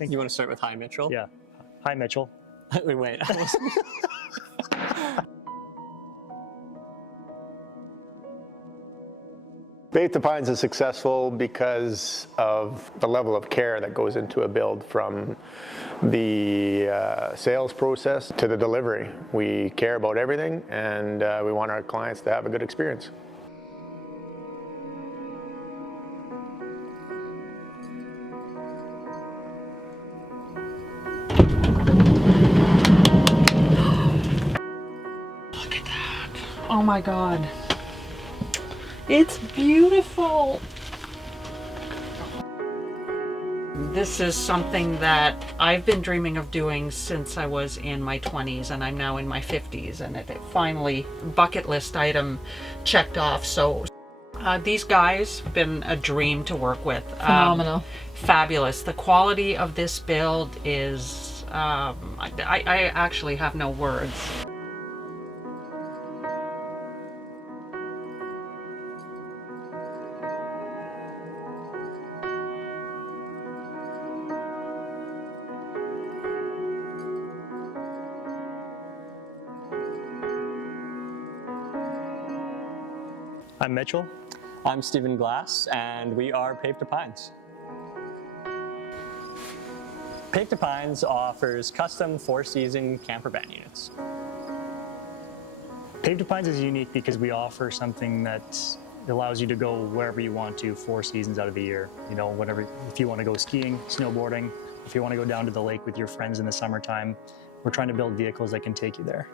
You want to start with Hi Mitchell? Yeah. Hi, Mitchell. Wait. Paved to Pines is successful because of the level of care that goes into a build, from the sales process to the delivery. We care about everything, and we want our clients to have a good experience. Look at that. Oh my God. It's beautiful. This is something that I've been dreaming of doing since I was in my 20s, and I'm now in my 50s, and it finally, bucket list item checked off. So these guys have been a dream to work with. Phenomenal. Fabulous. The quality of this build is, I actually have no words. I'm Mitchell. I'm Stephen Glass, and we are Paved to Pines. Paved to Pines offers custom four-season campervan units. Paved to Pines is unique because we offer something that allows you to go wherever you want to 4 seasons out of the year. You know, whatever, if you want to go skiing, snowboarding, if you want to go down to the lake with your friends in the summertime, we're trying to build vehicles that can take you there.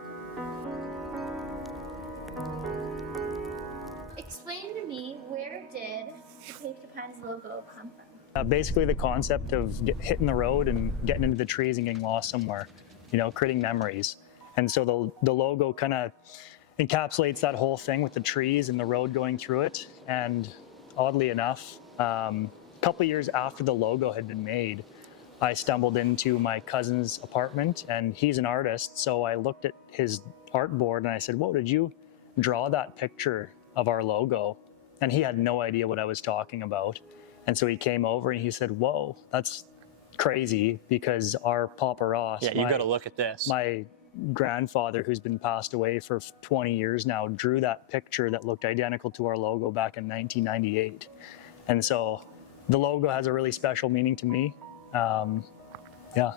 Explain to me, where did the Paved to Pines logo come from? Basically the concept of hitting the road and getting into the trees and getting lost somewhere, you know, creating memories. And so the logo kind of encapsulates that whole thing with the trees and the road going through it. And oddly enough, a couple of years after the logo had been made, I stumbled into my cousin's apartment, and he's an artist. So I looked at his art board and I said, "Whoa, did you draw that picture of our logo?" And he had no idea what I was talking about. And so he came over and he said, "Whoa, that's crazy," because our Papa Ross, Yeah, you got to look at this. my grandfather, who's been passed away for 20 years now, drew that picture that looked identical to our logo back in 1998. And so the logo has a really special meaning to me. Yeah.